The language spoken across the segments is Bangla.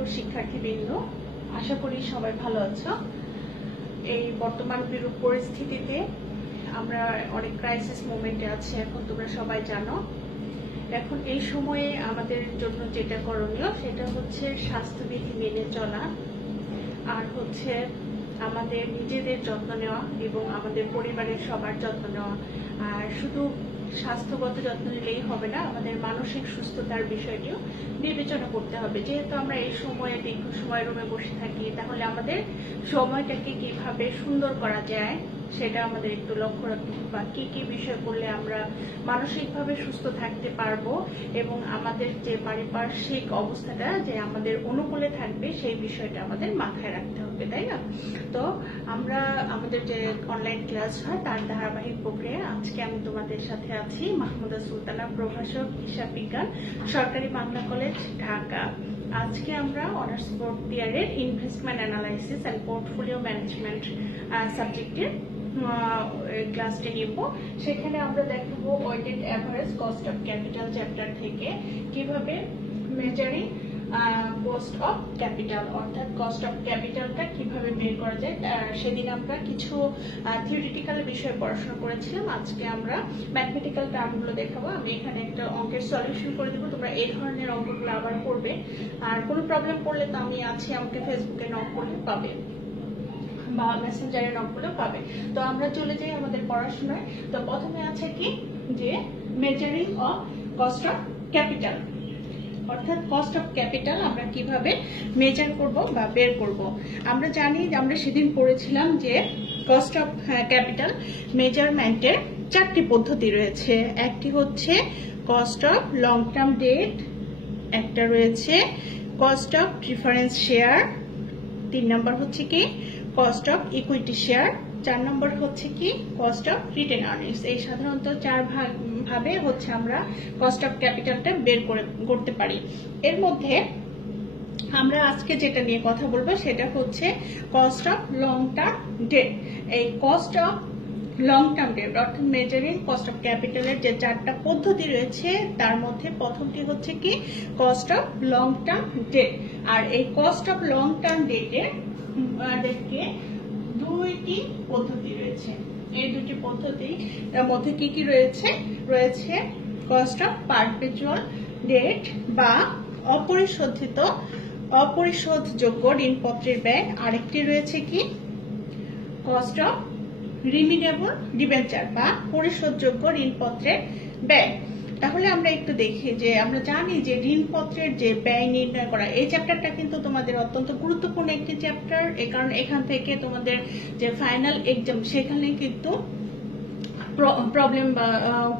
প্রিয় শিক্ষার্থীবৃন্দ, আশা করি সবাই ভালো আছো। এই বর্তমান বিরূপ পরিস্থিতিতে আমরা অনেক ক্রাইসিস মোমেন্টে আছি, এখন তোমরা সবাই জানো। এখন এই সময়ে আমাদের জন্য যেটা করণীয় সেটা হচ্ছে স্বাস্থ্যবিধি মেনে চলা, আর হচ্ছে আমাদের নিজেদের যত্ন নেওয়া এবং আমাদের পরিবারের সবার যত্ন নেওয়া। আর শুধু স্বাস্থ্যগত যত্ন নিলেই হবে না, আমাদের মানসিক সুস্থতার বিষয়টিও বিবেচনা করতে হবে। যেহেতু আমরা এই সময়ে দীর্ঘ সময় রুমে বসে থাকি, তাহলে আমাদের সময়টাকে কিভাবে সুন্দর করা যায় সেটা আমাদের একটু লক্ষ্য রাখতে হবে, বা কি কি বিষয় করলে আমরা মানসিকভাবে সুস্থ থাকতে পারবো এবং আমাদের যে পারিপার্শ্বিক অবস্থাটা যে আমাদের অনুকূলে থাকবে সেই বিষয়টা আমাদের মাথায় রাখতে হবে, তাই না? তো আমরা আমাদের যে অনলাইন ক্লাস হয় তার ধারাবাহিক প্রক্রিয়া আজকে আমি তোমাদের সাথে আছি, মাহমুদা সুলতানা, প্রভাষক, হিসাব বিজ্ঞান, সরকারি বাংলা কলেজ, ঢাকা। আজকে আমরা অনার্স ফোর্থ ইয়ারের investment analysis and portfolio management সাবজেক্টের ক্লাসটি নিব। সেখানে আমরা দেখব weighted average cost of capital chapter থেকে কিভাবে মেজারিং কস্ট অফ ক্যাপিটাল, অর্থাৎ কস্ট অফ ক্যাপিটালটা কিভাবে বের করা যায়। সেদিন আমরা কিছু থিওরিটিক্যাল বিষয় পড়াশোনা করেছিলাম, আজকে আমরা ম্যাথমেটিক্যাল টার্মগুলো দেখাবো। আমি এখানে একটা অঙ্কের সলিউশন করে দেবো, তোমরা এই ধরনের অঙ্কগুলো আবার করবে। আর কোনো প্রবলেম পড়লে তো আমি আছি, আমাকে ফেসবুকে নক করলে পাবে বা মেসেঞ্জারে নক করলেও পাবে। তো আমরা চলে যাই আমাদের পড়াশোনায়। তো প্রথমে আছে কি যে measuring of cost of capital, অর্থাৎ কস্ট অফ ক্যাপিটাল আমরা কিভাবে মেজার করব বা বের করব। আমরা জানি যে আমরা সেদিন পড়েছিলাম যে কস্ট অফ ক্যাপিটাল মেজারমেন্টের চারটি পদ্ধতি রয়েছে। একটি হচ্ছে cost of long term debt, একটা রয়েছে cost of preference share, 3 number হচ্ছে কি cost of equity share, 4 number হচ্ছে কি কস্ট অফ রিটেন আর্নিংস। এই সাধারণত 4 ভাবে হচ্ছে আমরা কস্ট অফ ক্যাপিটালটা বের করতে পারি। এর মধ্যে আমরা আজকে যেটা নিয়ে কথা বলবো সেটা হচ্ছে cost of long term debt. এই cost of long term debt অর্থাৎ মেজারিং কস্ট অফ ক্যাপিটালের যে 4টা পদ্ধতি রয়েছে তার মধ্যে প্রথমটি হচ্ছে কি cost of long term debt. আর এই কস্ট অফ লং টার্ম ডেটের দুইটি পদ্ধতি রয়েছে। এই দুটি পদ্ধতির মধ্যে কি কি রয়েছে? রয়েছে কস্ট অফ পারপেচুয়াল ডেট বা অপরিশোধযোগ্য ঋণপত্রের ব্যয়, আরেকটি রয়েছে কি কস্ট অফ রিমিডেবল ডিবেঞ্চার বা পরিশোধযোগ্য ঋণপত্রের ব্যয়। তাহলে আমরা একটু দেখি যে আমরা জানি যে ঋণপত্রের যে ব্যয় নির্ণয় করা, এই চ্যাপ্টারটা কিন্তু তোমাদের অত্যন্ত গুরুত্বপূর্ণ একটি চ্যাপ্টার। এই কারণে এখান থেকে তোমাদের যে ফাইনাল এক্সাম সেখানে কিন্তু প্রবলেম বা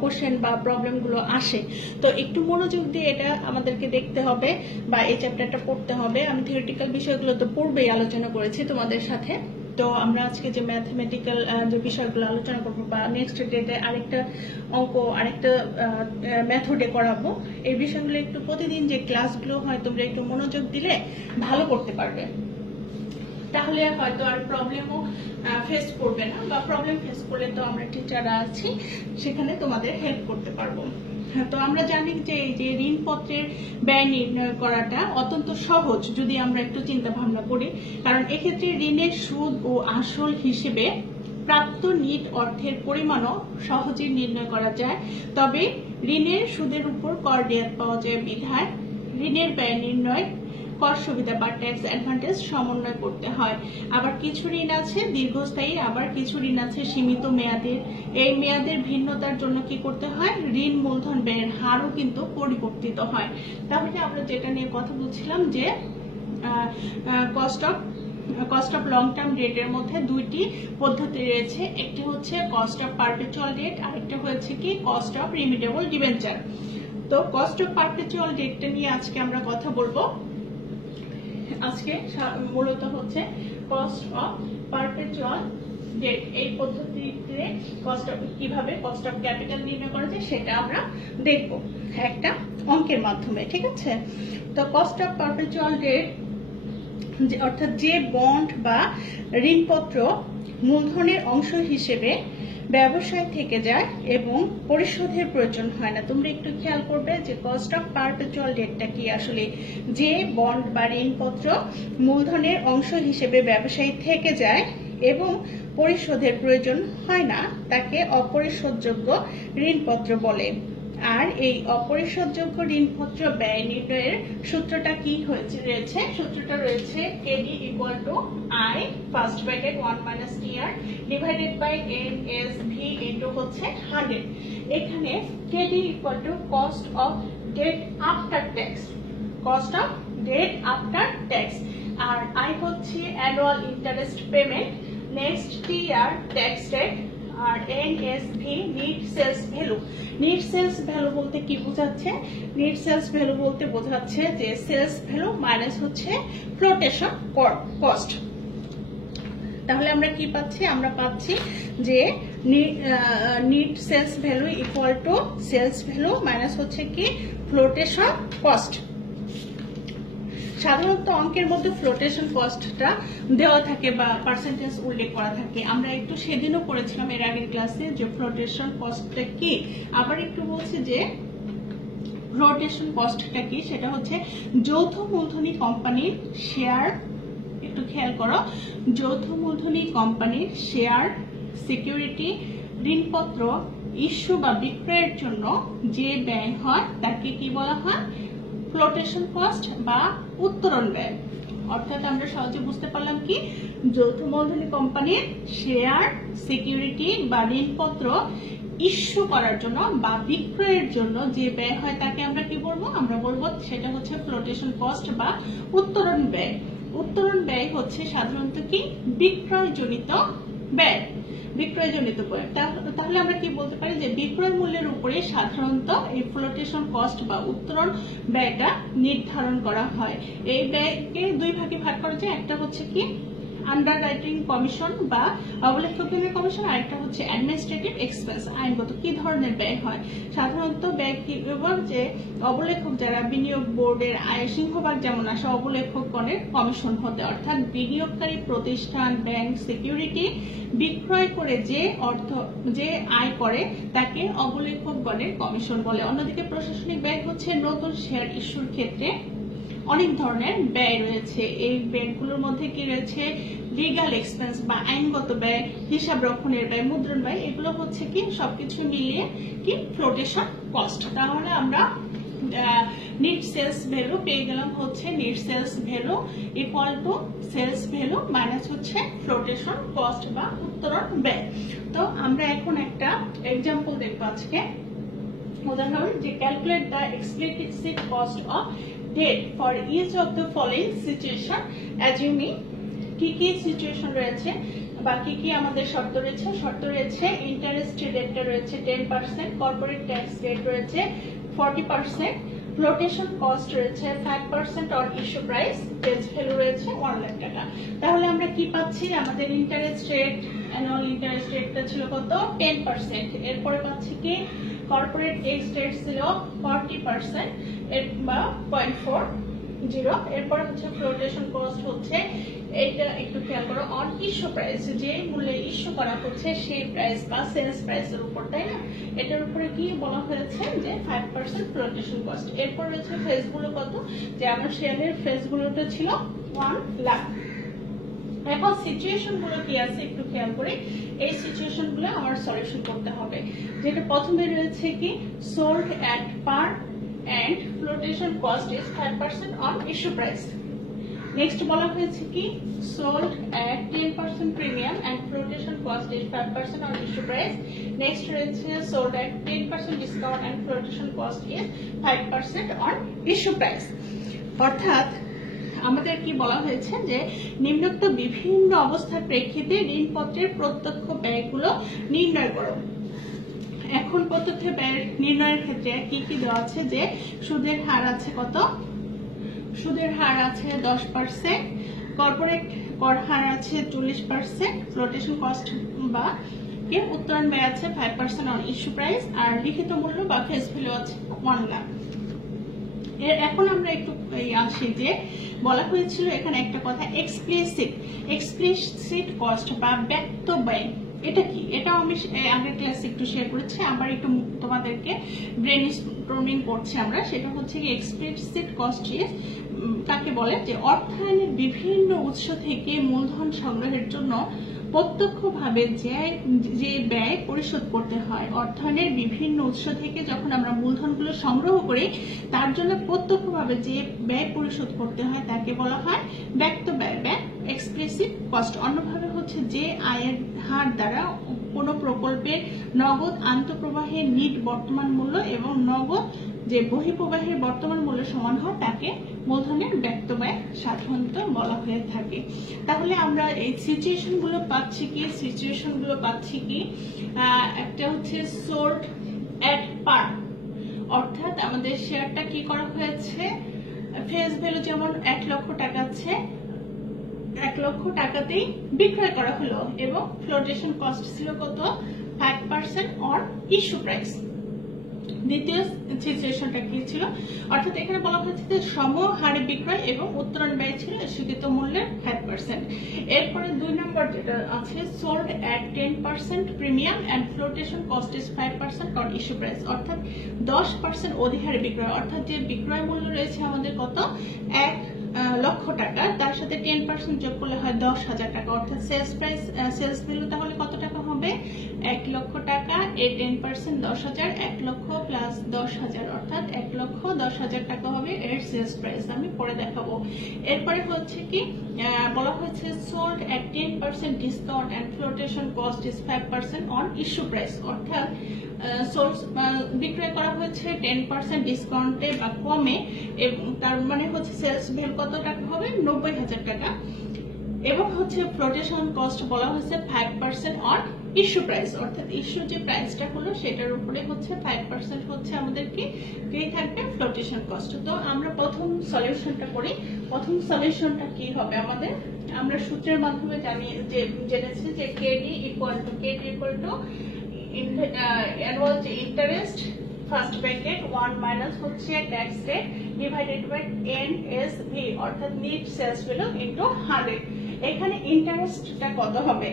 কোশ্চেন বা প্রবলেম গুলো আসে। তো একটু মনোযোগ দিয়ে এটা আমাদেরকে দেখতে হবে বা এই চ্যাপ্টারটা পড়তে হবে। আমি থিওরিটিক্যাল বিষয়গুলো তো পূর্বেই আলোচনা করেছি তোমাদের সাথে। তো আমরা আজকে যে ম্যাথমেটিক্যাল যে বিষয়গুলো আলোচনা করবো বা নেক্সট ডেটে আরেকটা অঙ্ক আরেকটা মেথডে করাবো, এই বিষয়গুলো একটু প্রতিদিন যে ক্লাসগুলো হয় তোমরা একটু মনোযোগ দিলে ভালো করতে পারবে। তাহলে হয়তো আর প্রবলেমও ফেস করবে না, বা প্রবলেম ফেস করলে তো আমরা টিচাররা আছি, সেখানে তোমাদের হেল্প করতে পারবো। তো আমরা জানি যে এই যে ঋণপত্রের ব্যয় নির্ণয় করাটা অত্যন্ত সহজ যদি আমরা একটু চিন্তা ভাবনা করি, কারণ এক্ষেত্রে ঋণের সুদ ও আসল হিসেবে প্রাপ্ত নিট অর্থের পরিমাণও সহজে নির্ণয় করা যায়। তবে ঋণের সুদের উপর কর রেয়াত পাওয়া যায় বিধায় ঋণের ব্যয় নির্ণয় কর সুবিধা বা ট্যাক্স অ্যাডভান্টেজ সমন্বয় করতে হয়। আবার কিছু ঋণ আছে দীর্ঘস্থায়ী, আবার কিছু ঋণ আছে সীমিত মেয়াদের। এই মেয়াদের ভিন্নতার জন্য কি করতে হয়? ঋণ মূলধন ব্যয়ের হারও কিন্তু পরিবর্তিত হয়। তাহলে আমরা যেটা নিয়ে কথা বলছিলাম যে কস্ট অফ লং টার্ম ডেটের মধ্যে দুইটি পদ্ধতি রয়েছে, একটি হচ্ছে কস্ট অফ পারপেচুয়াল ডেট, আরেকটা হচ্ছে কি কস্ট অফ রিমিডেবল ডিবেঞ্চার। তো কস্ট অফ পারপেচুয়াল ডেটটা নিয়ে আজকে আমরা কথা বলবো। আজকে মূলত হচ্ছে কস্ট অফ পারপেচুয়াল ডেট, এই পদ্ধতিতে কিভাবে কস্ট অফ ক্যাপিটাল নির্ণয় করা যায় সেটা আমরা দেখব একটা অঙ্কের মাধ্যমে, ঠিক আছে? তো কস্ট অফ পারপেচুয়াল ডেট অর্থাৎ যে বন্ড বা ঋণপত্র মূলধনের অংশ হিসেবে ব্যবসায় থেকে যায় এবং পরিশোধের প্রয়োজন হয় না। তোমরা একটু খেয়াল করবে যে কস্ট অফ পারপেচুয়াল ডেটটা কি, আসলে যে বন্ড বা ঋণপত্র মূলধনের অংশ হিসেবে ব্যবসায়ী থেকে যায় এবং পরিশোধের প্রয়োজন হয় না তাকে অপরিশোধযোগ্য ঋণপত্র বলে। আর এই অপরিশোধযোগ্য ঋণপত্র ব্যয় নির্ণয়ের সূত্রটা কি রয়েছে? সূত্রটা রয়েছে KD equal to I first bracket 1 minus TR divided by NSV into হচ্ছে 100। এখানে KD equal to cost of debt after tax, cost of debt after tax, আর আই হচ্ছে annual interest payment, next TR tax rate, আর NSV net sales value. Net sales value বলতে কি বোঝাচ্ছে? নিট সেলস ভ্যালু বলতে বোঝাচ্ছে যে সেলস ভ্যালু মাইনাস হচ্ছে ফ্লোটেশন কস্ট। তাহলে আমরা কি পাচ্ছি? আমরা পাচ্ছি যে net sales value equal to sales value minus হচ্ছে কি ফ্লোটেশন কস্ট। সাধারণত অঙ্কের মধ্যে ফ্লোটেশন কস্টটা দেওয়া থাকে বা পার্সেন্টেজ উল্লেখ করা থাকে। আমরা একটু সেদিনও পড়েছিলাম এর আগের ক্লাসে যে ফ্লোটেশন কস্টটা কি। আবার একটু বলছি যে ফ্লোটেশন কস্টটা কি, সেটা হচ্ছে যৌথ মূলধনী কোম্পানির শেয়ার, একটু খেয়াল করো, যৌথ মূলধনী কোম্পানির শেয়ার, সিকিউরিটি, ঋণপত্র ইস্যু বা বিক্রয়ের জন্য যে ব্যয় হয় তাকে কি বলা হয়? ফ্লোটেশন কস্ট বা উত্তোলন ব্যয়। অর্থাৎ আমরা সহজে বুঝতে পারলাম কি, যৌথ মূলধনী কোম্পানির শেয়ার, সিকিউরিটি বা ঋণপত্র ইস্যু করার জন্য বা বিক্রয়ের জন্য যে ব্যয় হয় তাকে আমরা কি বলবো? আমরা বলবো সেটা হচ্ছে ফ্লোটেশন কস্ট বা উত্তোলন ব্যয়। উত্তোলন ব্যয় হচ্ছে সাধারণত কি বিক্রয়জনিত ব্যয়, বিক্রয়জনিত ব্যয়। তাহলে আমরা কি বলতে পারি যে বিক্রয় মূল্যের উপরে সাধারণত এই ফ্লোটেশন কস্ট বা উত্তোলন ব্যয়টা নির্ধারণ করা হয়। এই ব্যয়কে দুই ভাগে ভাগ করা যায়, একটা হচ্ছে কি আন্ডাররাইটিং কমিশন বা অবলেখকের কমিশন, আর একটা হচ্ছে অ্যাডমিনিস্ট্রেটিভ এক্সপেন্স, আইনগত কি ধরনের ব্যয় হয়। সাধারণত ব্যয় কি যে অবলেখক যারা বিনিয়োগ বোর্ডের আয় সিংহভাগ যেমন আসে অবলেখকগণের কমিশন হতে, অর্থাৎ বিনিয়োগকারী প্রতিষ্ঠান, ব্যাংক, সিকিউরিটি বিক্রয় করে যে অর্থ যে আয় করে তাকে অবলেখকগণের কমিশন বলে। অন্যদিকে প্রশাসনিক ব্যয় হচ্ছে নতুন শেয়ার ইস্যুর ক্ষেত্রে অনেক ধরনের ব্যয় রয়েছে। এই ব্যয়গুলোর মধ্যে কি রয়েছে? লিগ্যাল এক্সপেন্স বা আইনগত ব্যয়, হিসাব রক্ষণের ব্যয়, মুদ্রণ ব্যয়, এগুলো হচ্ছে কি সবকিছু মিলিয়ে কি ফ্লোটেশন কস্ট। তাহলে আমরা নিট সেলস ভ্যালু পেয়ে গেলাম হচ্ছে net sales value equal to sales value minus হচ্ছে ফ্লোটেশন কস্ট বা উত্তোলন ব্যয়। তো আমরা এখন একটা এক্সাম্পল দেখবো আজকে, উদাহরণ, যে calculate the explicit cost of debt for each of the following situation assuming. কি কি সিচুয়েশন রয়েছে বা কি কি আমাদের শর্ত রয়েছে? শর্ত রয়েছে ইন্টারেস্ট রেটটা রয়েছে 10%, কর্পোরেট ট্যাক্স রেট রয়েছে 40%, ফ্লোটেশন কস্ট রয়েছে 5% on issue price, face value রয়েছে 1 লাখ টাকা। তাহলে আমরা কি পাচ্ছি? আমাদের ইন্টারেস্ট রেট, অ্যানুয়াল ইন্টারেস্ট রেটটা ছিল কত? 10%। এরপরে পাচ্ছি কি কর্পোরেট ট্যাক্স রেট ছিল 40% এর বা 0.40। এরপর হচ্ছে ফ্লোটেশন কস্ট হচ্ছে, এটা একটু খেয়াল করো, অন ইস্যু প্রাইস, যে মূল্যে ইস্যু করা হচ্ছে সেই প্রাইস বা সেলস প্রাইসের উপর, তাই না? এটার উপরে কি বলা হয়েছে যে 5% ফ্লোটেশন কস্ট। এরপর রয়েছে ফেস গুলো কত? যে আমার শেয়ারের ফেস গুলোটা ছিল 1 লাখ। এখন সিচুয়েশন গুলো কি আছে একটু খেয়াল করে, এই সিচুয়েশন গুলো আমার সলিউশন করতে হবে। যেটা প্রথমে রয়েছে কি sold at per and flotation cost is 5% on issue price. Next বলা হয়েছে কি sold at 10% premium and flotation cost is 5% on issue price. Next রয়েছে sold at 10% discount and flotation cost is 5% on issue price. অর্থাৎ আমাদের কি বলা হয়েছে যে নিম্নোক্ত বিভিন্ন অবস্থার প্রেক্ষিতে ঋণপত্রের প্রত্যক্ষ ব্যয়গুলো নির্ণয় করো। এখন প্রত্যক্ষ ব্যয় নির্ণয়ের ক্ষেত্রে কি কি দেওয়া আছে? যে সুদের হার আছে কত? সুদের হার আছে 10%, কর্পোরেট কর হার আছে 40%, ফ্লোটেশন কস্ট বা উত্তোলন ব্যয় আছে 5% অন ইস্যু প্রাইস, আর লিখিত মূল্য বা ফেস ভ্যালু আছে 1 লাখ। এখন আমরা একটু আসি যে বলা হয়েছিল এখানে একটা কথা, এক্সপ্লিসিট কস্ট বা ব্যক্ত ব্যয়। এটা কি, এটাও আমি আগের ক্লাসে একটু শেয়ার করেছি, আবার একটু তোমাদেরকে ব্রেনস্টর্মিং করছি আমরা। সেটা হচ্ছে কি এক্সপ্লিসিট কস্ট কাকে বলে, যে অর্থায়নের বিভিন্ন উৎস থেকে মূলধন সংগ্রহের জন্য প্রত্যক্ষভাবে যে ব্যয় পরিশোধ করতে হয়। অর্থায়নের বিভিন্ন উৎস থেকে যখন আমরা মূলধনগুলো সংগ্রহ করি তার জন্য প্রত্যক্ষভাবে যে ব্যয় পরিশোধ করতে হয় তাকে বলা হয় ব্যক্ত ব্যয় বা এক্সপ্লিসিট কস্ট। অন্যভাবে হচ্ছে যে আয়ের হার দ্বারা কোনো প্রকল্পের নগদ আন্তঃপ্রবাহের নিট বর্তমান মূল্য এবং নগদ যে বহিঃপ্রবাহের বর্তমান মূল্য সমান হয় তাকে মূলধনের ব্যক্ত ব্যয় সাধারণত বলা হয়ে থাকে। তাহলে আমরা এই সিচুয়েশন গুলো পাচ্ছি কি, একটা হচ্ছে সোল্ড এট পার, অর্থাৎ আমাদের শেয়ারটা কি করা হয়েছে, ফেস ভ্যালু যেমন 1 লক্ষ টাকা আছে, 1 লক্ষ টাকাতেই বিক্রয় করা হলো এবং ফ্লোটেশন কস্ট ছিল কত, 5% অন ইস্যু প্রাইস। দ্বিতীয় সিচুয়েশনটা কি ছিল, অর্থাৎ এখানে বলা হয়েছে যে সম হারে বিক্রয় এবং উত্তোলন ব্যয় ছিল স্বীকৃত মূল্যের 5%। এরপরে 2 নম্বর যেটা আছে, sold at 10% premium and flotation cost is 5% on issue price, অর্থাৎ 10% অধিহারে বিক্রয়, অর্থাৎ যে বিক্রয় মূল্য রয়েছে আমাদের কত, 1 লক্ষ টাকা, তার সাথে 10% যোগ করলে হয় 10,000 টাকা, অর্থাৎ সেলস ভ্যালু তাহলে কত টাকা হবে, 1 লক্ষ টাকা, এই 10% 10,000, 1 লক্ষ প্লাস 10,000 অর্থাৎ 1,10,000 টাকা হবে এর সেলস প্রাইস। আমি পরে দেখাবো। এরপরে হচ্ছে কি বলা হয়েছে sold at 10% discount and flotation cost is 5% on issue price, অর্থাৎ বিক্রয় করা হয়েছে 10% ডিসকাউন্টে বা কমে, এবং তার মানে হচ্ছে সেলস ভ্যালু কত টাকা হবে, 90,000 টাকা, এবং হচ্ছে ফ্লোটেশন কস্ট বলা হয়েছে 5% অন ইস্যু প্রাইস, অর্থাৎ ইস্যু যে প্রাইসটা হলো সেটার উপরে হচ্ছে 5% হচ্ছে আমাদেরকে ফ্রি থাকবে ফ্লোটেশন কস্ট। তো আমরা প্রথম সলিউশনটা করি। প্রথম সলিউশনটা কি হবে আমাদের, আমরা সূত্রের মাধ্যমে জেনেছি যে KD equal to annual interest first bracket 1 minus হচ্ছে tax rate divided by NSV, অর্থাৎ নেট সেলস ভ্যালু ইনটু 100। এখানে ইন্টারেস্টটা কত হবে,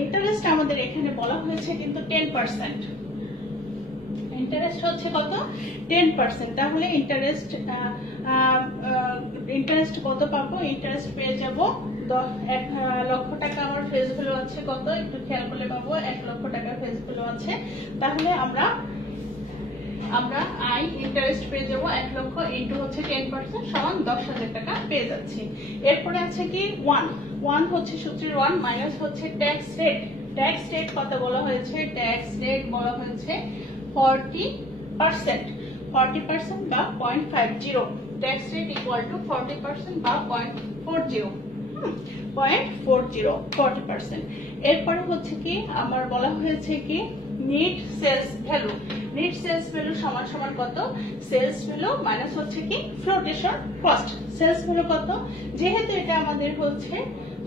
ইন্টারেস্ট আমাদের এখানে বলা হয়েছে কিন্তু 10%, ইন্টারেস্ট হচ্ছে কত, 10%। তাহলে ইন্টারেস্ট কত পাবো, ইন্টারেস্ট পেয়ে যাব 1 লক্ষ টাকা, আমার ফেস ভ্যালু আছে কত, একটু খেয়াল করলে পাবো 1 লক্ষ টাকা ফেস ভ্যালু আছে। তাহলে আমরা আই ইন্টারেস্ট পেয়ে যাবো 1 লক্ষ ইন্টু হচ্ছে 10% সমান 10,000 টাকা পেয়ে যাচ্ছি। এরপরে আছে কি 1 হচ্ছে সূত্রের 1 মাইনাস হচ্ছে ট্যাক্স রেট কত বলা হয়েছে, ট্যাক্স রেট বলা হয়েছে 40% বা 0.50, ট্যাক্স রেট ইকুয়াল টু 40% বা 40%। এরপরে হচ্ছে কি আমার বলা হয়েছে কি নেট সেলস ভ্যালু সমান কত, সেলস ভ্যালু মাইনাস হচ্ছে কি ফ্লোটেশন কস্ট। সেলস ভ্যালু কত, যেহেতু এটা আমাদের হচ্ছে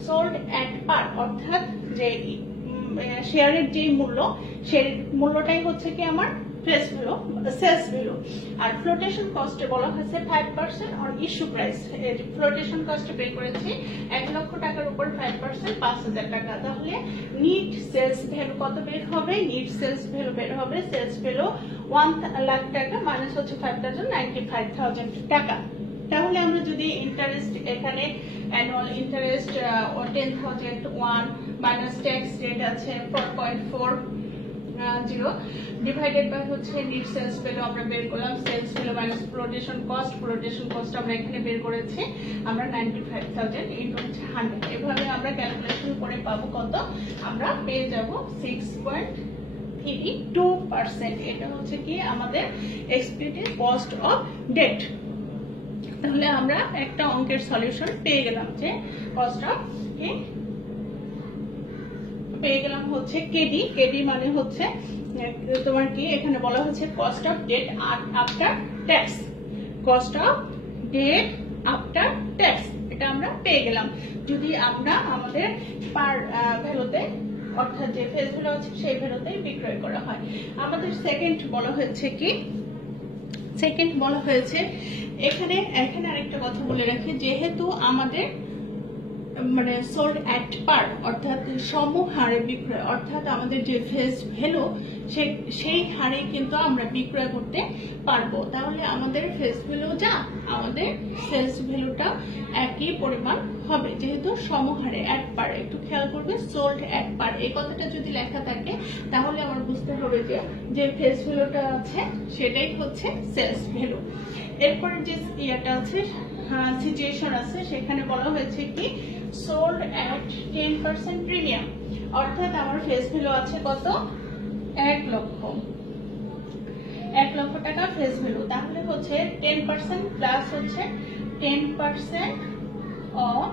সোল্ড এট পার, অর্থাৎ যে শেয়ারের যে মূল্য সেই মূল্যটাই হচ্ছে কি আমার সেলস ভ্যালু, আর ফ্লোটেশন কস্টে বলা হয়েছে 5% on issue price. Flotation cost pay করেছি 1 লক্ষ টাকার উপর 5% 5,000 টাকা। তাহলে নিট সেলস ভ্যালু কত বের হবে, সেলস ভ্যালু 1 লাখ টাকা মাইনাস হচ্ছে 5,000, 95,000 টাকা। তাহলে আমরা যদি ইন্টারেস্ট এখানে annual interest 10,001 minus tax rate আছে 4.40 ডিভাইডেড বাই হচ্ছে নিট সেলস ভ্যালু আমরা বের করলাম, sales value minus flotation cost আমরা এখানে বের করেছি আমরা 95,000 ইনটু হচ্ছে 100। এভাবে আমরা ক্যালকুলেশন করে পাবো কত, আমরা পেয়ে যাব 6.32%। এটা হচ্ছে কি আমাদের এক্সপ্লিসিট কস্ট অফ ডেট। তাহলে আমরা একটা অঙ্কের সলিউশন পেয়ে গেলাম, যে কস্ট অফ কি পেয়ে গেলাম হচ্ছে কেডি মানে হচ্ছে তোমার কি এখানে বলা হচ্ছে cost of debt after tax, এটা আমরা পেয়ে গেলাম যদি আমরা আমাদের পার ভ্যালুতে, অর্থাৎ যে ফেস ভ্যালু আছে সেই ভ্যালুতে বিক্রয় করা হয়। আমাদের সেকেন্ড বলা হয়েছে এখানে আরেকটা কথা বলে রাখি, যেহেতু আমাদের মানে সোল্ড অ্যাট পার অর্থাৎ সমহারে বিক্রয়, অর্থাৎ আমাদের যে ফেস ভ্যালু সেই হারে কিন্তু আমরা বিক্রয় করতে পারবো। তাহলে আমাদের ফেস ভ্যালু যা, আমাদের সেলস ভ্যালুটা একই পরিমাণ হবে, যেহেতু সমহারে অ্যাট পার। একটু খেয়াল করবে, সোল্ড অ্যাট পার এই কথাটা যদি লেখা থাকে তাহলে আমার বুঝতে হবে যে ফেস ভ্যালুটা আছে সেটাই হচ্ছে সেলস ভ্যালু। এরপরে যে ইয়েটা আছে, সিচুয়েশন আছে, সেখানে বলা হয়েছে কি সোল্ড অ্যাট 10% প্রিমিয়াম, অর্থাৎ আমার ফেস ভ্যালু আছে কত, 1 লক্ষ টাকা ফেস ভ্যালু। তাহলে হচ্ছে 10% প্লাস হচ্ছে 10% অফ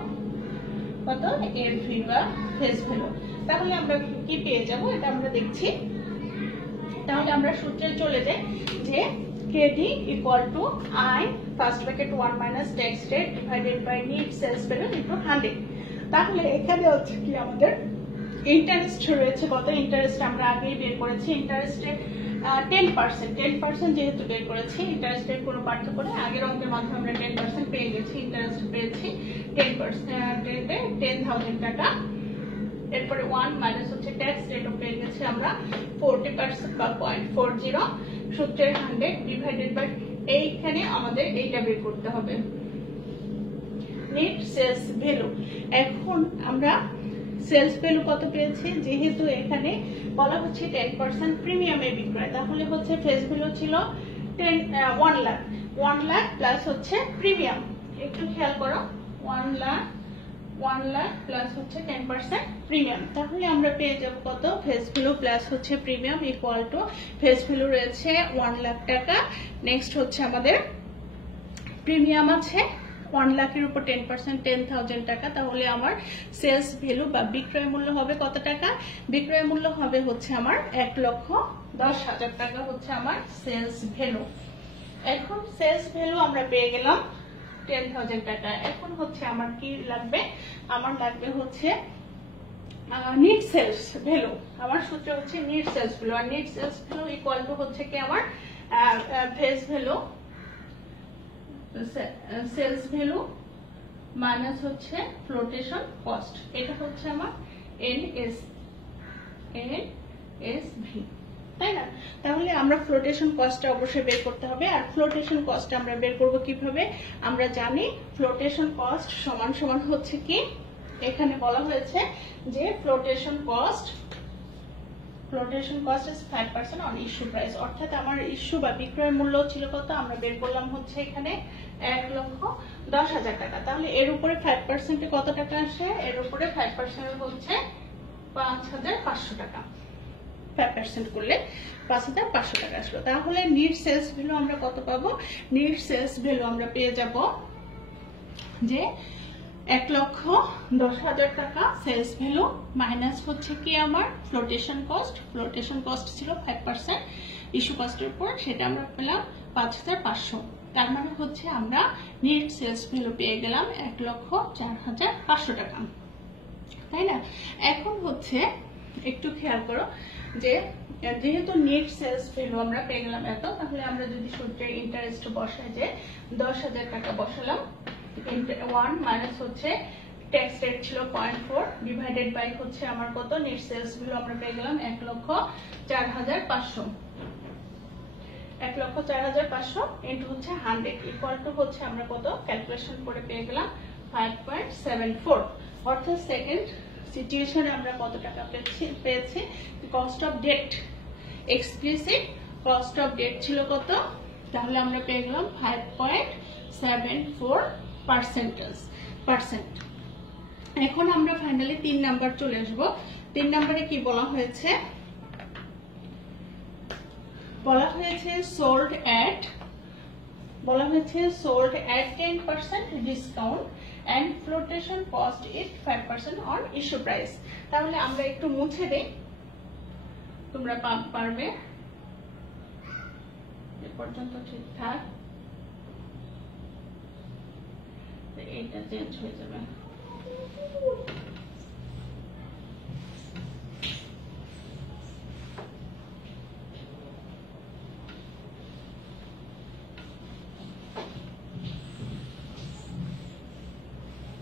কত এফভি বা ফেস ভ্যালু। তাহলে আমরা কি পেয়ে যাব, এটা আমরা দেখছি। তাহলে আমরা সূত্রে চলে যাই যে KD equal to I first bracket 1 minus tax rate divided by net sales value into 100। তাহলে এখানে হচ্ছে কি আমাদের ইন্টারেস্ট রয়েছে কত, ইন্টারেস্ট আমরা আগেই বের করেছি, ইন্টারেস্টে 10% যেহেতু বের করেছি, ইন্টারেস্টের কোনো পার্থক্য নেই, আগের অঙ্কের মাধ্যমে আমরা 10% পেয়ে গেছি, ইন্টারেস্ট পেয়েছি 10,000 টাকা। এরপরে 1 মাইনাস হচ্ছে ট্যাক্স রেটও পেয়ে গেছি আমরা 40% বা 0.40, সূত্রের 100 ডিভাইডেড বাই, এইখানে আমাদের এইটা বের করতে হবে নেট সেলস ভ্যালু। এখন আমরা সেলস ভ্যালু কত পেয়েছি, যেহেতু এখানে বলা হচ্ছে 10% প্রিমিয়ামে বিক্রয়, তাহলে হচ্ছে ফেস ভ্যালু ছিল 1 লাখ প্লাস হচ্ছে প্রিমিয়াম। একটু খেয়াল করো, 1 লাখ প্লাস হচ্ছে 10% প্রিমিয়াম। তাহলে আমরা পেয়ে যাব কত, ফেস ভ্যালু প্লাস হচ্ছে premium equal to face value রয়েছে 1 লাখ টাকা। নেক্সট হচ্ছে আমাদের প্রিমিয়াম আছে 1 লাখের উপর 10% 10,000 টাকা। তাহলে আমার সেলস ভ্যালু বা বিক্রয় মূল্য হবে কত টাকা, বিক্রয় মূল্য হবে হচ্ছে আমার 1,10,000 টাকা হচ্ছে আমার সেলস ভ্যালু। এখন সেলস ভ্যালু আমরা পেয়ে গেলাম 10,000 টাকা। এখন হচ্ছে আমার কি লাগবে, আমার লাগবে হচ্ছে নেট সেলস ভ্যালু। আমার সূত্র হচ্ছে নেট সেলস ভ্যালু, আর net sales value equal to হচ্ছে কি আমার face value sales value minus হচ্ছে ফ্লোটেশন কস্ট, এটা হচ্ছে আমার এনএসভি, তাই না? তাহলে আমরা ফ্লোটেশন কস্টটা অবশ্যই বের করতে হবে। আর ফ্লোটেশন কস্ট আমরা বের করব কিভাবে, আমরা জানি ফ্লোটেশন কস্ট সমান সমান হচ্ছে কি, এখানে বলা হয়েছে যে flotation cost is 5% on issue price, অর্থাৎ আমার ইস্যু বা বিক্রয় মূল্য ছিল কত, আমরা বের করলাম হচ্ছে এখানে 1,10,000 টাকা। তাহলে এর উপরে 5% কত টাকা আসে, এর উপরে 5% হচ্ছে 5,500 টাকা, 5% করলে 5,500 টাকা আসলো। তাহলে নেট সেলস ভ্যালু আমরা কত পাবো, নেট সেলস ভ্যালু আমরা পেয়ে যাব যে 1,10,000 টাকা সেলস ভ্যালু মাইনাস হচ্ছে কি আমার ফ্লোটেশন কস্ট ছিল 5% ইস্যু কস্টের উপর, সেটা আমরা পেলাম 5,500। তার মানে হচ্ছে আমরা নেট সেলস ভ্যালু পেয়ে গেলাম 1,04,500 টাকা, তাই না? এখন হচ্ছে একটু খেয়াল করো যে যেহেতু নেট সেলস ভ্যালু আমরা পেয়ে গেলাম এত, তাহলে আমরা যদি সূত্রে ইন্টারেস্ট বসাই যে 10,000 টাকা বসালাম, 1 মাইনাস হচ্ছে ট্যাক্স রেট ছিল 0.4 ডিভাইডেড বাই হচ্ছে আমার কত, নেট সেলস ভ্যালু আমরা পেয়ে গেলাম 1,04,500, 1,04,500 ইন্টু হচ্ছে 100 ইকুয়াল টু হচ্ছে আমরা কত ক্যালকুলেশন করে পেয়ে গেলাম 5.74। অর্থাৎ সেকেন্ড সিচুয়েশনে আমরা কত টাকা পেয়েছি, cost of debt, explicit cost of debt ছিল কত, তাহলে আমরা পেয়ে গেলাম 5.74%। এখন আমরা ফাইনালি 3 নাম্বার চলে আসবো। 3 নাম্বারে কি বলা হয়েছে, sold at 10% discount and flotation cost is 5% on issue price। তাহলে আমরা একটু মুছে দেই, তোমরা পারবে, এ পর্যন্ত ঠিকঠাক, এইটা চেঞ্জ হয়ে যাবে।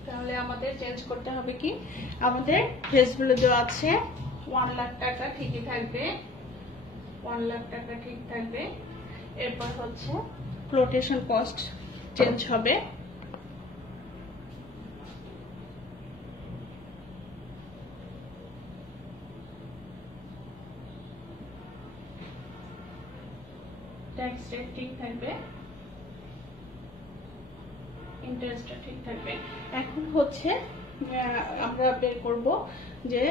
তাহলে আমাদের চেঞ্জ করতে হবে কি, আমাদের ফেস ভ্যালু দেওয়া আছে 1 লাখ টাকা, ঠিকই থাকবে, 1 লাখ টাকা ঠিক থাকবে। এরপর হচ্ছে ফ্লোটেশন কস্ট চেঞ্জ হবে, ট্যাক্স রেট ঠিক থাকবে, ইন্টারেস্টটা ঠিক থাকবে। এখন হচ্ছে আমরা বের করব যে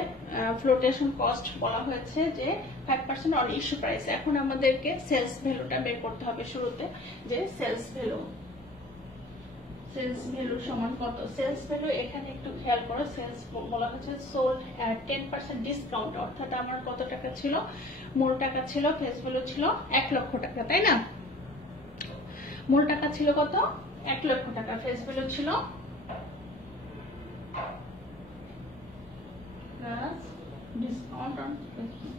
ফ্লোটেশন কস্ট বলা হয়েছে যে 5% অন ইস্যু প্রাইস। এখন আমাদেরকে সেলস ভ্যালুটা বের করতে হবে শুরুতে, যে সেলস ভ্যালু সমান কত। সেলস ভ্যালু এখানে একটু খেয়াল করো, সেলস বলা হচ্ছে সোল্ড 10% ডিসকাউন্ট, অর্থাৎ আমার কত টাকা ছিল, মূল টাকা ছিল, ফেস ভ্যালু ছিল 1 লক্ষ টাকা, তাই না? মূল টাকা ছিল কত, 1 লক্ষ টাকা, ফেস ভ্যালু ছিল plus discount on face value.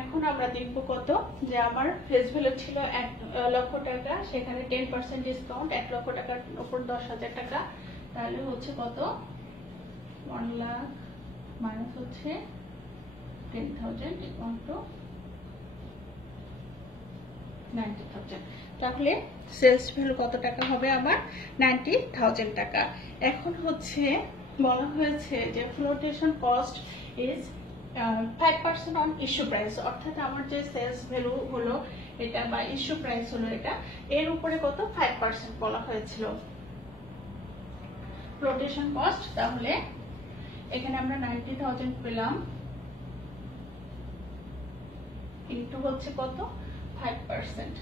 এখন আমরা দেখব কত, যে আমার ফেস ভ্যালু ছিল 1 লক্ষ টাকা, সেখানে 10% ডিসকাউন্ট, 1 লক্ষ টাকার উপর 10,000 টাকা, তাহলে হচ্ছে কত, 1 লাখ মাইনাস হচ্ছে 10,000 ইকুয়াল টু 90,000। তাহলে সেলস ভ্যালু কত টাকা হবে আমার, 90,000 টাকা। এখন হচ্ছে বলা হয়েছে যে flotation cost is 5% on issue price, অর্থাৎ আমার যে সেলস ভ্যালু হলো এটা বা ইস্যু প্রাইস হলো এটা, এর উপরে কত 5% বলা হয়েছিল ফ্লোটেশন কস্ট। তাহলে এখানে আমরা 90,000 পেলাম, ইনটু হচ্ছে কত 5%,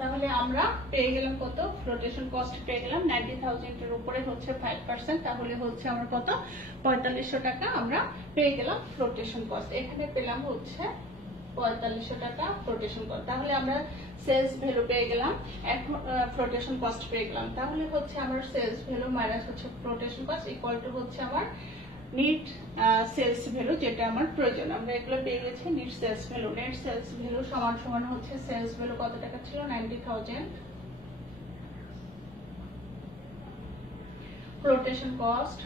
তাহলে আমরা পেয়ে গেলাম কত, ফ্লোটেশন কস্ট পেয়ে গেলাম 90,000 এর উপরে হচ্ছে 5%, তাহলে হচ্ছে আমার কত 4500 টাকা আমরা পেয়ে গেলাম ফ্লোটেশন কস্ট। এখানে পেলাম হচ্ছে 4500 টাকা ফ্লোটেশন কস্ট। তাহলে আমরা সেলস ভ্যালু পেয়ে গেলাম, এখন ফ্লোটেশন কস্ট পেয়ে গেলাম। তাহলে হচ্ছে আমার সেলস ভ্যালু মাইনাস হচ্ছে ফ্লোটেশন কস্ট ইকুয়াল টু হচ্ছে আমার নিট সেলস ভ্যালু, যেটা আমার প্রয়োজন। আমরা এগুলো পেয়ে গেছি, net sales value. Net sales value সমান সমান হচ্ছে সেলস ভ্যালু কত টাকা ছিল, 90,000, ফ্লোটেশন কস্ট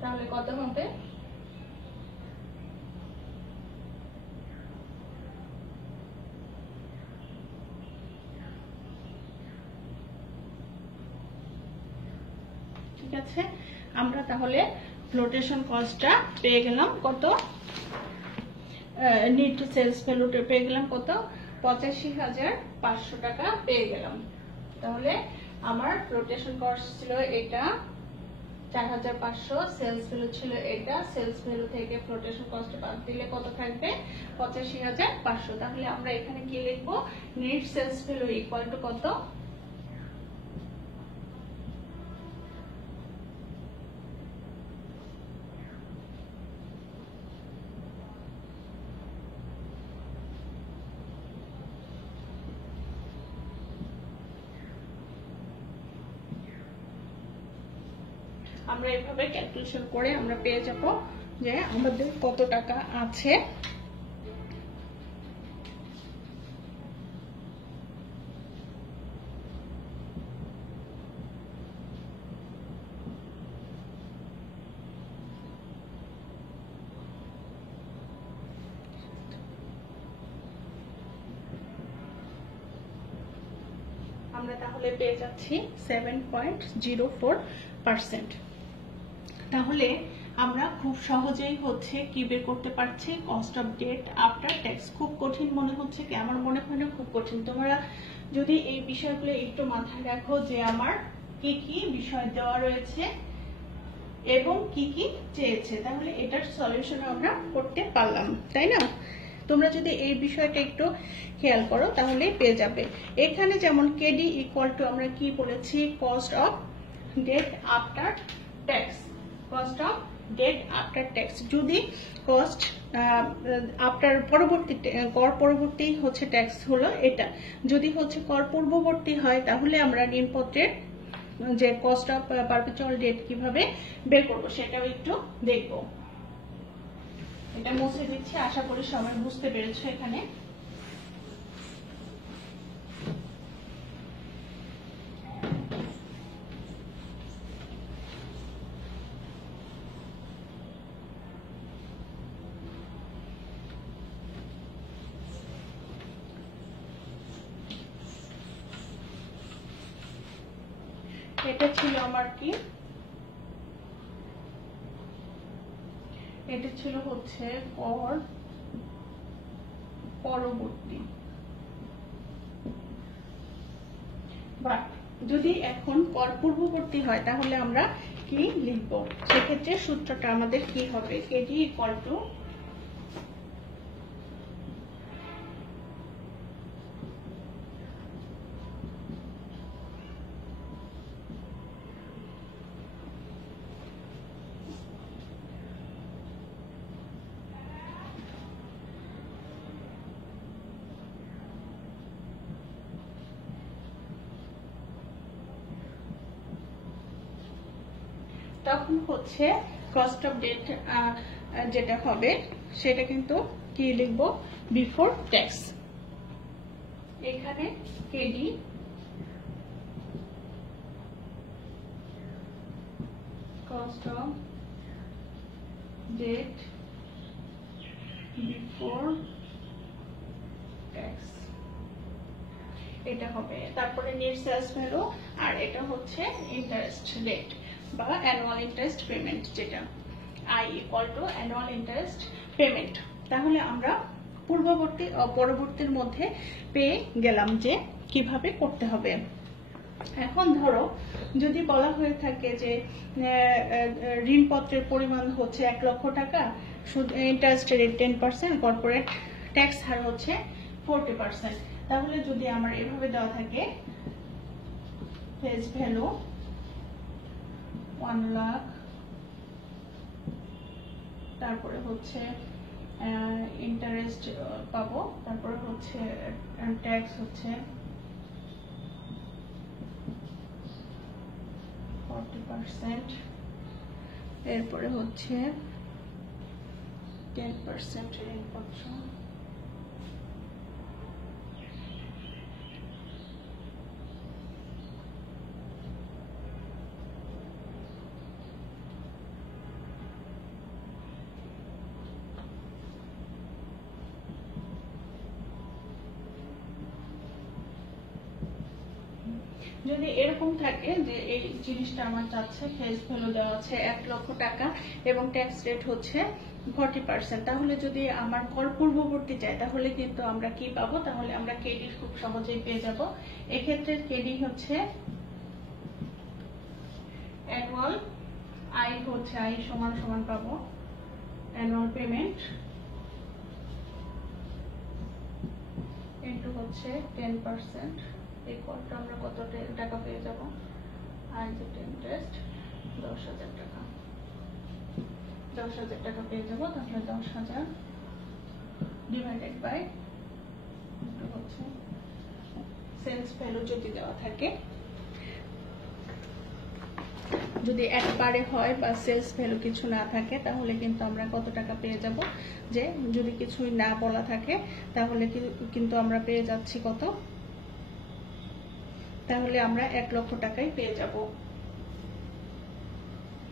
তাহলে কত হবে, ঠিক আছে। আমরা তাহলে ফ্লোটেশন কস্টটা পেয়ে গেলাম কত, নিট সেলস ভ্যালুটা পেয়ে গেলাম কত, 85,500 টাকা পেয়ে গেলাম। তাহলে আমার ফ্লোটেশন কস্ট ছিল এটা 4,500, সেলস ভ্যালু ছিল এটা, সেলস ভ্যালু থেকে ফ্লোটেশন কস্ট বাদ দিলে কত থাকবে, 85,500। তাহলে আমরা এখানে কি লিখবো, net sales value equal to কত, আমরা এভাবে ক্যালকুলেশন করে আমরা পেয়ে যাব যে আমাদের কত টাকা আছে। আমরা তাহলে পেয়ে যাচ্ছি 7.04%। তাহলে আমরা খুব সহজেই হচ্ছে কি বের করতে পারছি, cost of debt after tax. খুব কঠিন মনে হচ্ছে কি, আমার মনে হয় না খুব কঠিন। তোমরা যদি এই বিষয়গুলো একটু মাথায় রাখো যে আমার কি কি বিষয় দেওয়া রয়েছে এবং কি কি চেয়েছে, তাহলে এটার সলিউশন আমরা করতে পারলাম, তাই না? তোমরা যদি এই বিষয়টা একটু খেয়াল করো তাহলে পেয়ে যাবে। এখানে যেমন কেডি ইকুয়াল টু আমরা কি বলেছি, cost of debt after tax, cost of debt after tax. যদি কস্ট আফটার পরবর্তী, কর পরবর্তী হচ্ছে ট্যাক্স হলো এটা, যদি হচ্ছে কর পূর্ববর্তী হয় তাহলে আমরা ঋণপত্রের যে কস্ট অফ পারপেচুয়াল ডেট কিভাবে বের করবো সেটাও একটু দেখবো। এটা মুছে দিচ্ছি, আশা করি সবাই বুঝতে পেরেছো। এখানে এটা ছিল আমার কি, এটা ছিল হচ্ছে কর পরবর্তী। বাট যদি এখন কর পূর্ববর্তী হয় তাহলে আমরা কি লিখবো, সেক্ষেত্রে সূত্রটা আমাদের কি হবে, কেডি ইকুয়াল টু তখন হচ্ছে কস্ট অফ ডেট যেটা হবে সেটা কিন্তু কি লিখবো, বিফোর ট্যাক্স। এখানে K D cost of debt before tax এটা হবে। তারপরে নেট সেলস ভ্যালু, আর এটা হচ্ছে ইন্টারেস্ট রেট বা অ্যানুয়াল ইন্টারেস্ট পেমেন্ট, যেটা I equal to annual interest payment. তাহলে আমরা পূর্ববর্তী ও পরবর্তীর মধ্যে পেয়ে গেলাম যে কিভাবে করতে হবে। এখন ধরো যদি বলা হয়ে থাকে যে ঋণপত্রের পরিমাণ হচ্ছে 1 লক্ষ টাকা, ইন্টারেস্ট রেট 10%, কর্পোরেট ট্যাক্স হার হচ্ছে 40%, তাহলে যদি আমার এভাবে দেওয়া থাকে ফেস ভ্যালু 1 লাখ, তারপরে হচ্ছে ইন্টারেস্ট পাবো, তারপরে হচ্ছে ট্যাক্স হচ্ছে 40%, এরপরে হচ্ছে 10% ঋণপত্র, যদি এরকম থাকে যে এই জিনিসটা আমার চাচ্ছে ফেস ভ্যালু দেওয়া আছে 1 লক্ষ টাকা এবং ট্যাক্স রেট হচ্ছে 40%, তাহলে যদি আমার কর পূর্ববর্তী চাই তাহলে কিন্তু আমরা কি পাবো, তাহলে আমরা কেডি খুব সহজেই পেয়ে যাব। এক্ষেত্রে কেডি হচ্ছে অ্যানুয়াল, আই হচ্ছে আই সমান সমান পাবো অ্যানুয়াল পেমেন্ট ইনটু হচ্ছে 10%, ইকুয়াল টু আমরা কত টাকা পেয়ে যাব, আর যেটা ইন্টারেস্ট 10,000 টাকা, 10,000 টাকা পেয়ে যাব। তাহলে 10,000 ডিভাইডেড বাই হচ্ছে সেলস ভ্যালু যদি দেওয়া থাকে, যদি একবারে হয় বা সেলস ভ্যালু কিছু না থাকে তাহলে কিন্তু আমরা কত টাকা পেয়ে যাব, যে যদি কিছুই না বলা থাকে তাহলে কিন্তু আমরা পেয়ে যাচ্ছি কত, তাহলে আমরা 1 লক্ষ টাকাই পেয়ে যাব।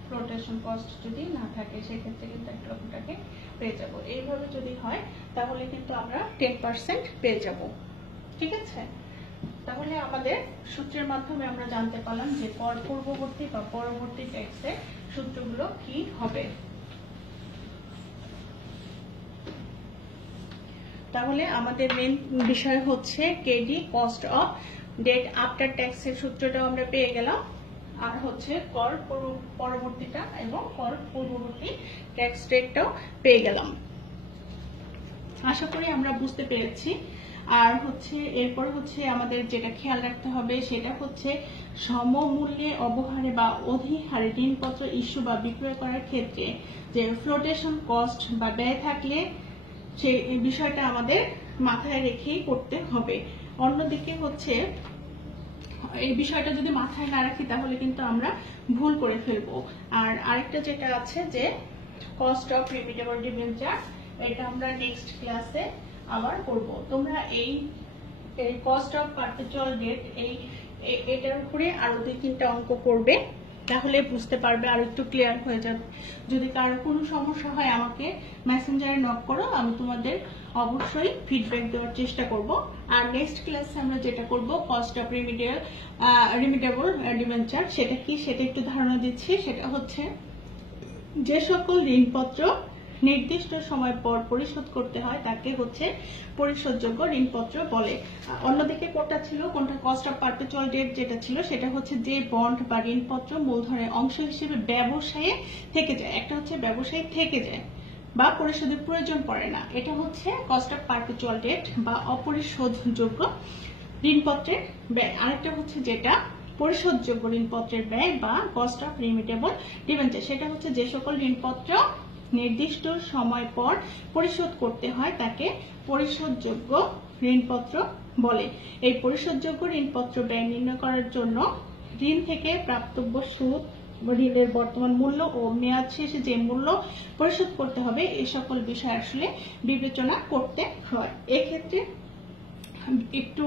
ফ্লোটেশন কস্ট যদি না থাকে সেক্ষেত্রে কিন্তু 1 লক্ষ টাকায় পেয়ে যাব। এইভাবে যদি হয় তাহলে কিন্তু আমরা 10% পেয়ে যাব। ঠিক আছে, তাহলে আমাদের সূত্রের মাধ্যমে আমরা জানতে পারলাম যে কর পূর্ববর্তী বা পরবর্তী ট্যাক্সের সূত্রগুলো কি হবে। তাহলে আমাদের মেইন বিষয় হচ্ছে K D cost of debt after ট্যাক্সের সূত্রটাও আমরা পেয়ে গেলাম, আর হচ্ছে কর পরবর্তীটা এবং কর পূর্ববর্তী ট্যাক্স রেটটাও পেয়ে গেলাম। আশা করি আমরা বুঝতে পেরেছি। আর হচ্ছে এরপর হচ্ছে আমাদের যেটা খেয়াল রাখতে হবে সেটা হচ্ছে সমমূল্যে অবহারে বা অধিক হারে ঋণপত্র ইস্যু বা বিক্রয় করার ক্ষেত্রে যে ফ্লোটেশন কস্ট বা ব্যয় থাকলে সেই বিষয়টা আমাদের মাথায় রেখেই করতে হবে। অন্যদিকে হচ্ছে এই বিষয়টা যদি মাথায় না রাখি তাহলে কিন্তু আমরা ভুল করে ফেলবো। আর আরেকটা যেটা আছে যে কস্ট অফ রিমিটেবল ডিবেঞ্চার, এটা আমরা নেক্সট ক্লাসে আবার করব। তোমরা এই কস্ট অফ পারপেচুয়াল ডেট এটার উপরে আরো 2-3টা অঙ্ক করবে, তাহলে বুঝতে পারবে, আর একটু ক্লিয়ার হয়ে যাবে। যদি কারো কোনো সমস্যা হয় আমাকে মেসেঞ্জারে নক করো, আমি তোমাদের অবশ্যই ফিডব্যাক দেওয়ার চেষ্টা করব। আর নেক্সট ক্লাসে আমরা যেটা করব কস্ট অফ রিমিটেবল ডিবেঞ্চার, সেটা কি সেটা একটু ধারণা দিচ্ছি। সেটা হচ্ছে যে সকল ঋণপত্র নির্দিষ্ট সময় পর পরিশোধ করতে হয় তাকে হচ্ছে পরিশোধযোগ্য ঋণপত্র বলে। অন্যদিকে কোনটা কস্ট অফ পারপেচুয়াল ডেট যেটা ছিল সেটা হচ্ছে যে বন্ড বা ঋণপত্র মূলধনের অংশ হিসেবে ব্যবসায়ে থেকে যায়। একটা হচ্ছে ব্যবসায়ী থেকে যায় বা পরিশোধের প্রয়োজন পড়ে না, এটা হচ্ছে কস্ট অফ পারপেচুয়াল ডেট বা অপরিশোধযোগ্য ঋণপত্রের ব্যয়। আরেকটা হচ্ছে যেটা পরিশোধযোগ্য ঋণপত্রের ব্যয় বা কস্ট অফ রিমিটেবল ডিবেঞ্চার, সেটা হচ্ছে যে সকল ঋণপত্র নির্দিষ্ট সময় পর পরিশোধ করতে হয় তাকে পরিশোধযোগ্য ঋণপত্র বলে। এই পরিশোধযোগ্য ঋণপত্র ব্যয় নির্ণয় করার জন্য ঋণ থেকে প্রাপ্তব্য সুদ, ঋণের বর্তমান মূল্য ও মেয়াদ শেষে যে মূল্য পরিশোধ করতে হবে এই সকল বিষয় আসলে বিবেচনা করতে হয়। এক্ষেত্রে একটু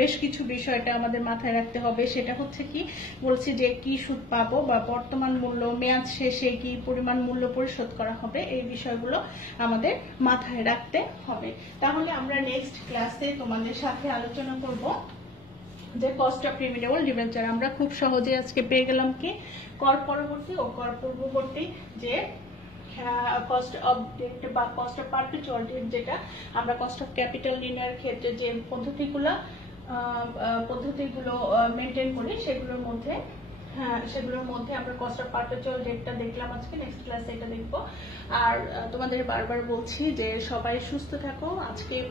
বেশ কিছু বিষয়টা আমাদের মাথায় রাখতে হবে। সেটা হচ্ছে কি বলছি যে কি সুদ পাবো বা বর্তমান মূল্য, মেয়াদ শেষে কি পরিমাণ মূল্য পরিশোধ করা হবে, এই বিষয়গুলো আমাদের মাথায় রাখতে হবে। তাহলে আমরা নেক্সট ক্লাসে তোমাদের সাথে আলোচনা করব যে কস্ট অফ রিমিটেবল ডিবেঞ্চার। আমরা খুব সহজে আজকে পেয়ে গেলাম কি কর পরবর্তী ও কর পূর্ববর্তী যে কস্ট অফ ডেট বা কস্ট অফ পারপেচুয়াল ডেট, যেটা আমরা কস্ট অফ ক্যাপিটাল ঋণের ক্ষেত্রে যে পদ্ধতিগুলো মেনটেন করি সেগুলোর মধ্যে আমরা কস্ট অফ পারপেচুয়াল ডেটটা দেখলাম আজকে। নেক্সট ক্লাসে এটা দেখবো। আর তোমাদের বারবার বলছি যে সবাই সুস্থ থাকো। আজকে এ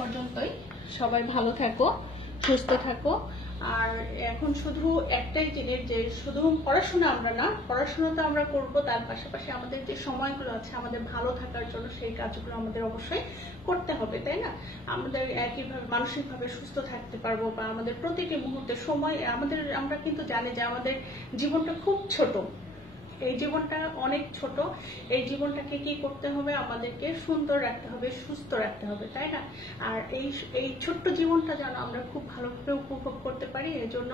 পর্যন্তই, সবাই ভালো থাকো, সুস্থ থাকো। আর এখন শুধু একটাই জিনিস যে শুধু পড়াশোনা তো আমরা করবো, তার পাশাপাশি আমাদের যে সময়গুলো আছে আমাদের ভালো থাকার জন্য সেই কাজগুলো আমাদের অবশ্যই করতে হবে, তাই না? আমাদের কিভাবে মানসিকভাবে সুস্থ থাকতে পারবো বা আমাদের প্রতিটি মুহূর্তে সময় আমরা কিন্তু জানি যে আমাদের জীবনটা খুব ছোট, এই জীবনটা অনেক ছোট। এই জীবনটাকে কি করতে হবে, আমাদেরকে সুন্দর রাখতে হবে, সুস্থ রাখতে হবে, তাই না? আর এই ছোট্ট জীবনটা যেন আমরা খুব ভালোভাবে উপভোগ করতে পারি, এজন্য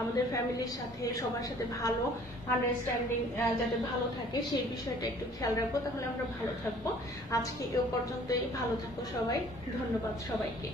আমাদের ফ্যামিলির সাথে সবার সাথে ভালো আন্ডারস্ট্যান্ডিং যাতে ভালো থাকে সেই বিষয়টা একটু খেয়াল রাখবো, তাহলে আমরা ভালো থাকবো। আজকে এ পর্যন্তই, ভালো থাকো সবাই, ধন্যবাদ সবাইকে।